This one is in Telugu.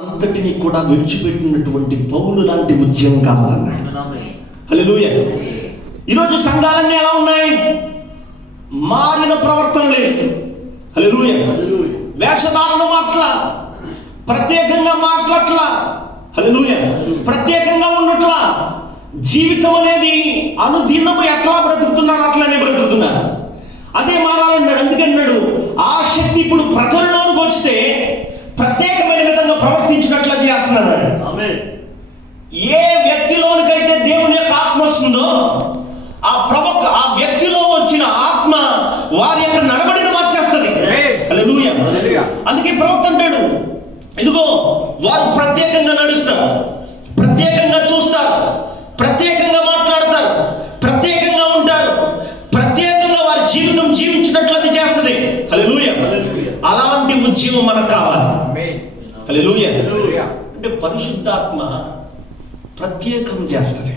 అంతటిని కూడా విడిచిపెట్టినటువంటి పౌలు లాంటి ఉద్యమం కావాలన్నాడు. హల్లెలూయా. ఈరోజు సంఘాలన్నీ ఎలా ఉన్నాయి? మారిన ప్రవర్తన లేదు. హల్లెలూయా. వేషధారణ మాట్లా, ప్రత్యేకంగా మాట్లాడట్లా. హల్లెలూయా. ప్రత్యేకంగా ఉండట్లా. జీవితం అనేది అనుదినము ఎట్లా బ్రతుకుతున్నారు అట్లానే బ్రతుకుతున్నారు. అదే మారాలన్నాడు. అందుకన్నాడు ఆ శక్తి ఇప్పుడు ప్రజల్లోకి వస్తే ప్రత్యేకమైన విధంగా ప్రవర్తించినట్లు చేస్తున్నాడు. ఏ వ్యక్తిలోనికైతే దేవుని యొక్క ఆత్మ వస్తుందో ఆ వ్యక్తిలో వచ్చిన ఆత్మ వారి యొక్క నడవడిని మార్చేస్తుంది. హల్లెలూయా. అందుకే ప్రవక్త అంటాడు, ఇదిగో వారు ప్రత్యేకంగా నడుస్తారు, ప్రత్యేకంగా చూస్తారు, ప్రత్యేకంగా మాట్లాడతారు, ప్రత్యేకంగా ఉంటారు, ప్రత్యేకంగా వారి జీవితం జీవించినట్లు అది చేస్తుంది. హల్లెలూయా. అలాంటి ఉద్యమం మనకు కావాలి. హల్లెలూయా. అంటే పరిశుద్ధాత్మ ప్రత్యేకం చేస్తుంది.